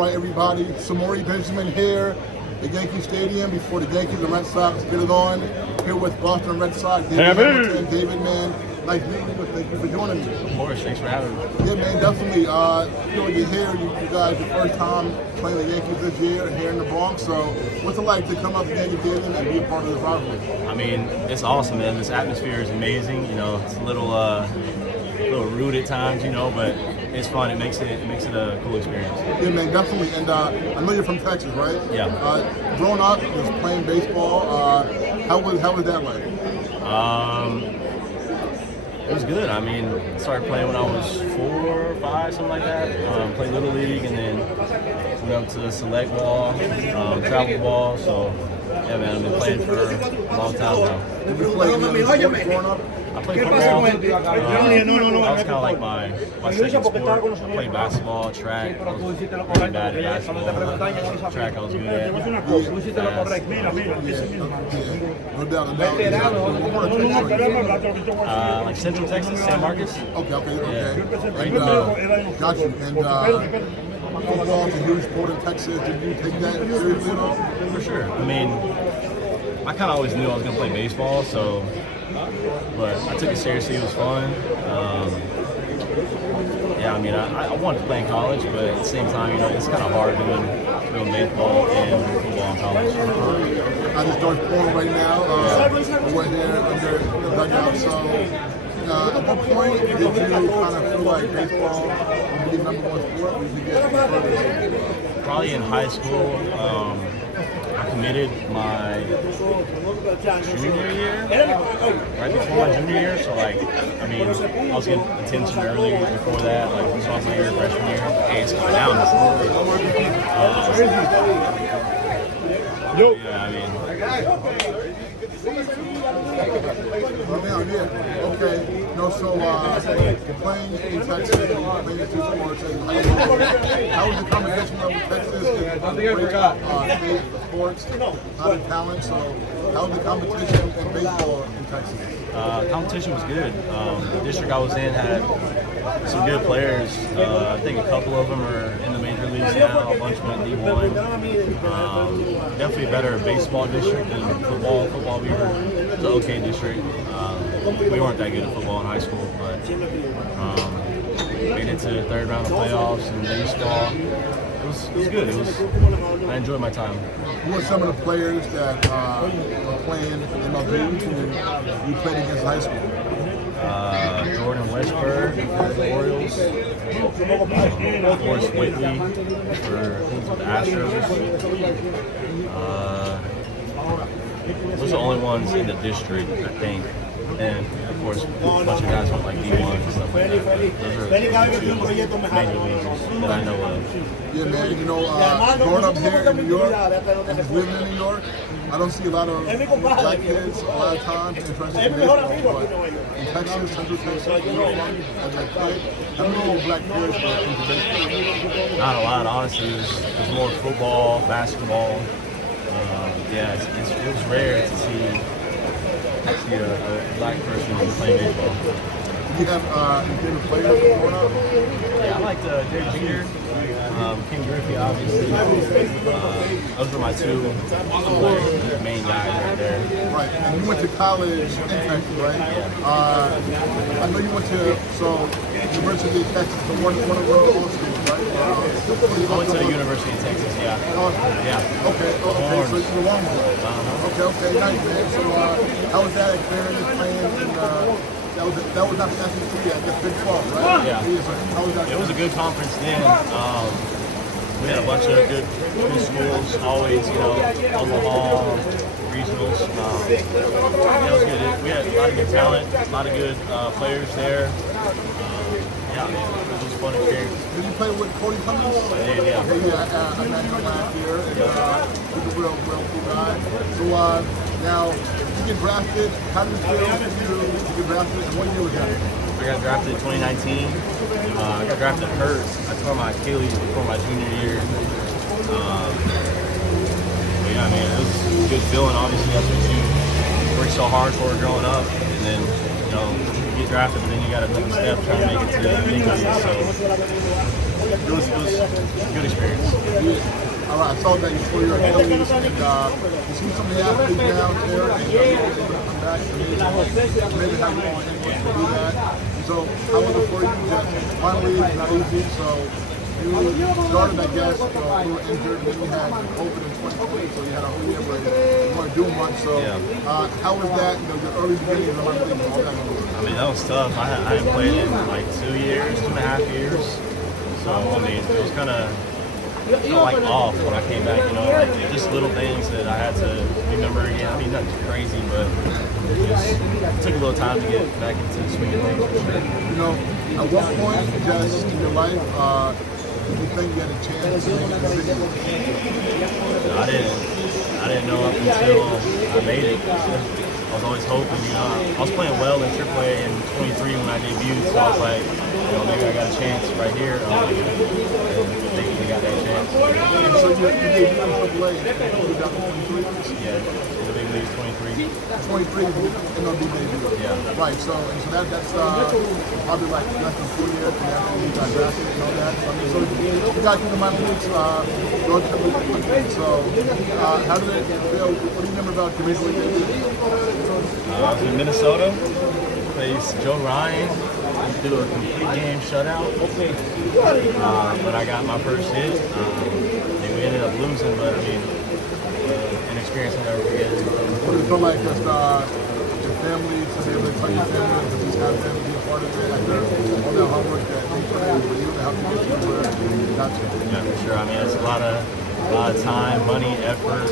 right, everybody. Samori Benjamin here at Yankee Stadium before the Yankees and Red Sox get it on. Here with Boston Red Sox, David Hamilton. David, man, nice meeting you. Thank you for joining me. Of course, thanks for having me. Yeah, man, definitely. You're here. You guys, the first time playing the Yankees this year here in the Bronx. So, what's it like to come up to Yankee Stadium and be a part of this rivalry? I mean, it's awesome, man. This atmosphere is amazing. You know, it's a little rude at times, you know, but it's fun. It makes it a cool experience. Yeah, man, definitely. And I know you're from Texas, right? Yeah. Growing up, just playing baseball. How was that like? It was good. I mean, I started playing when I was 4 or 5, something like that. Played Little League and then went up to select ball, travel ball. So, yeah, man, I've been playing for a long time now. Did you play any growing up? I played football. That was kind of like my second sport. I played basketball, track. I was really bad at basketball. Track I was good at. No doubt. Like Central Texas, San Marcos. Okay. Right in the middle. Got you. And football is a huge sport in Texas. Did you take that seriously at all? For sure. I mean, I kind of always knew I was going to play baseball, so. But I took it seriously. It was fun. Yeah, I mean, I wanted to play in college, but at the same time, you know, it's kind of hard doing baseball and football in college. I just started pouring right now. We're here under the dugout. So, at what point did you kind of feel like baseball would be the number one sport? Or did you get further? Probably in high school. I committed my junior year, right before my junior year. So, like, I mean, I was getting attention earlier before that, like sophomore year, freshman year. Hey, it's coming down. Yeah, I mean. Okay. No, so playing in Texas, playing the two sports, how was the competition level in Texas? Great sports, a lot of talent. So, how was the competition in baseball in Texas? Competition was good. The district I was in had some good players. I think a couple of them are in the major leagues now. A bunch of them in D1. Definitely a better baseball district than football. Football, we were the OK district. We weren't that good at football in high school, but made it to the third round of playoffs and baseball. It was good. I enjoyed my time. Who are some of the players that are playing in MLB who you played against in high school? Jordan Westberg for the Orioles. Forrest Whitley for the Astros. Those are the only ones in the district, I think. And of course, a bunch of guys went like D1 and stuff like that. Those are major leagues that I know of. Yeah, man. You know, growing up here in New York and living in New York, I don't see a lot of black kids a lot of times interested in baseball. But in Texas, Central Texas, as a kid, how many black kids were into baseball? Not a lot, honestly. It was more football, basketball. Yeah, it was rare to see a black person playing baseball. Do you have any favorite players growing up? Yeah, I liked Derek Jeter, Ken Griffey, obviously. Those were my two main guys right there. Right, and you went to college in Texas, right? Yeah. I know you went to University of Texas, so one of the old schools, right? I went to the University of Texas, yeah. Yeah. Okay, so you're long Okay, nice, man. So how was that experience playing in, that was not the SEC yet, the Big 12, right? Yeah. How was that? It was a good conference then. We had a bunch of good schools, always, you know, Omaha, regionals. Yeah, it was good. We had a lot of good talent, a lot of good players there. Yeah, it was a fun experience. Did you play with Cody Cummings? I did, yeah. I met him last year, and he's a real cool guy. So now, you get drafted. How did it feel to get drafted, and what year was that? I got drafted in 2019. I got drafted hurt. I tore my Achilles before my junior year. But yeah, man, it was a good feeling. Obviously, that's what you work so hard for growing up, and then, you know, you get drafted, but then you got to take a step trying to make it to the big leagues. So it was a good experience. I saw that you tore your Achilles, and you see some of the athletes down there, and they're able to come back and maybe have you on anyone to do that. So how was it for you? Just finally, it's not easy. So you started, I guess, a little injured, and then you had COVID in 2020, so you had a whole year where you weren't doing much. So how was that? The early beginnings of everything, all that. I mean, that was tough. I hadn't played in like 2 years, 2.5 years. So I mean, it was kind of like off when I came back, you know, like just little things that I had to remember again. I mean, nothing crazy, but it took a little time to get back into the swing of things for sure. You know, at what point just in your life did you think you had a chance to make it big? I didn't know up until I made it. I was always hoping, you know, I was playing well in AAA in 23 when I debuted, so I was like, you know, maybe I got a chance right here. And they got that chance. And so you debuted in AAA in 2023? Yeah, in the big leagues, 23. 23 MLB debut. Yeah. Right, so that's probably like less than 4 years after you got drafted and all that. I mean, so you got to the minor leagues, going to the league. So how did it feel? What do you remember about your major league debut? I was in Minnesota, faced Joe Ryan, do a complete game shutout. But I got my first hit. And we ended up losing, but I mean, an experience I'll never forget. What did it feel like just your family, to be able to tell your family, to just have them be a part of it, after all that hard work that they put in for you to help you get to where you got to? Yeah, for sure. I mean, it's a lot of time, money, effort,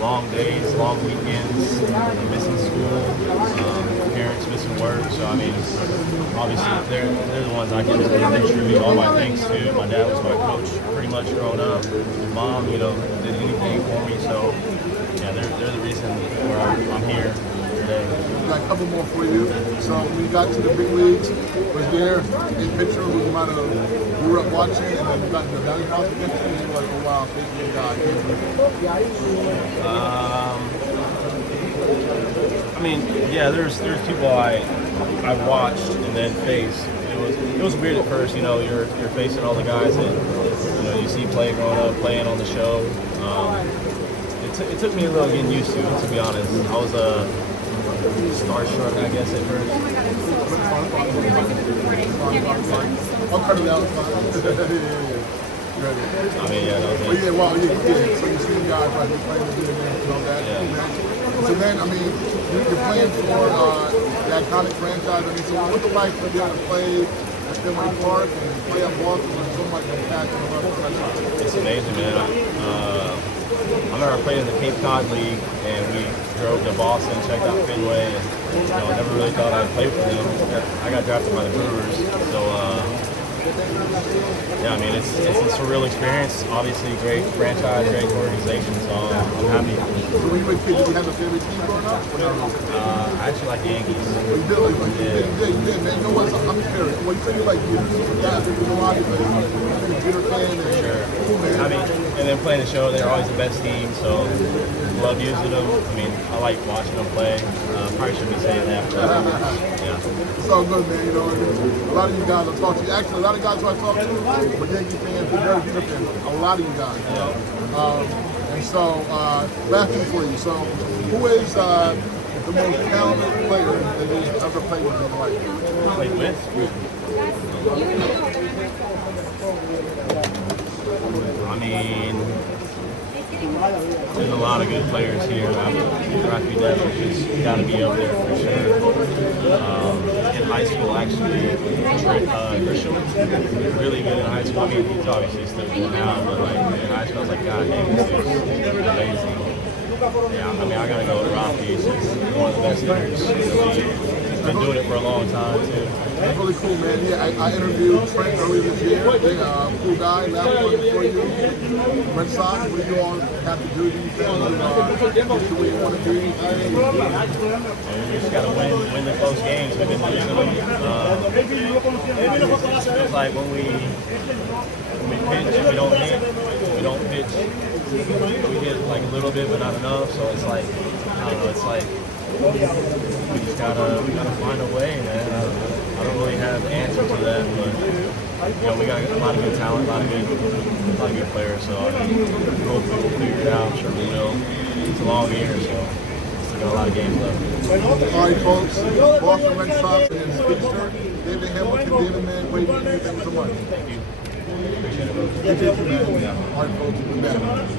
long days, long weekends, missing school, parents missing work. So I mean, obviously they're the ones I can contribute all my thanks to. My dad was my coach pretty much growing up. Mom, you know, did anything for me. So yeah, they're the reason where I'm here today. Got a couple more for you. So when you got to the big leagues, was there a pitcher who you might have grew up watching, and then you got to the Valley House against him, and you were like, oh wow, thank you, God. I mean, yeah, there's people I've watched and then faced. It was weird at first, you know, you're facing all the guys that you know you see play growing up, playing on the show. It took me a little getting used to it, to be honest. I was starstruck, I guess, at first. I'll cut it out. I mean, yeah, that was Well, it. yeah, well, yeah. So you see the guys like playing the video games and all that. Yeah. So then, I mean, you're playing for the iconic franchise. I mean, so what's it like to be able to play at Fenway Park and play at Boston with so much passion and love for that side? It's amazing, man. I remember I played in the Cape Cod League, and we drove to Boston, checked out Fenway, and you know, I never really thought I'd play for them. I got drafted by the Brewers, so yeah, I mean, it's a surreal experience. Obviously, great franchise, great organization, so I'm happy. So when you were a kid, did you have a favorite team growing up? I actually like the Yankees. You did, you did, man. You know what? I'm curious. Well, you said you like you. Yeah, there's a lot of you're a computer fan. Sure. Cool, man. I mean, and then playing the show, they're always the best team, so love using them. I mean, I like watching them play. Probably shouldn't be saying that, but yeah. It's all good, man. You know, a lot of you guys I talk to. Actually, a lot of guys who I talk to, but Yankee fans, but very Peter fans. A lot of you guys. You know? And so, last thing for you. So, who is the most talented player that you've ever played with in your life? Played with? I mean, there's a lot of good players here. Rocky Devil has got to be up there for sure. In high school, actually, Grisham was really good in high school. I mean, he's obviously still good now, but like in high school, I was like, God, dang, this dude's amazing. Yeah, I mean, I gotta go with Rocky. He's just one of the best hitters in the league. He's been doing it for a long time too. That's really cool, man. Yeah, I interviewed Trent earlier this year. Cool guy. Last one for you. Red Sox. What do you all have to do? Do you feel get to where you want to be? We just gotta win the close games. We've been losing them. It feels like when we pitch, we don't hit. We don't pitch. We hit like a little bit, but not enough. So it's like, I don't know. It's like we just gotta find a way, man. I don't really have the answer to that, but we got a lot of good talent, a lot of good players. So I mean, hopefully we'll figure it out. I'm sure we will. It's a long year, so still got a lot of games left. All right, folks. Boston Red Sox and speedster David Hamilton, David Man, Wade, thank you so much. Thank you. Appreciate it. All right, folks. Good man.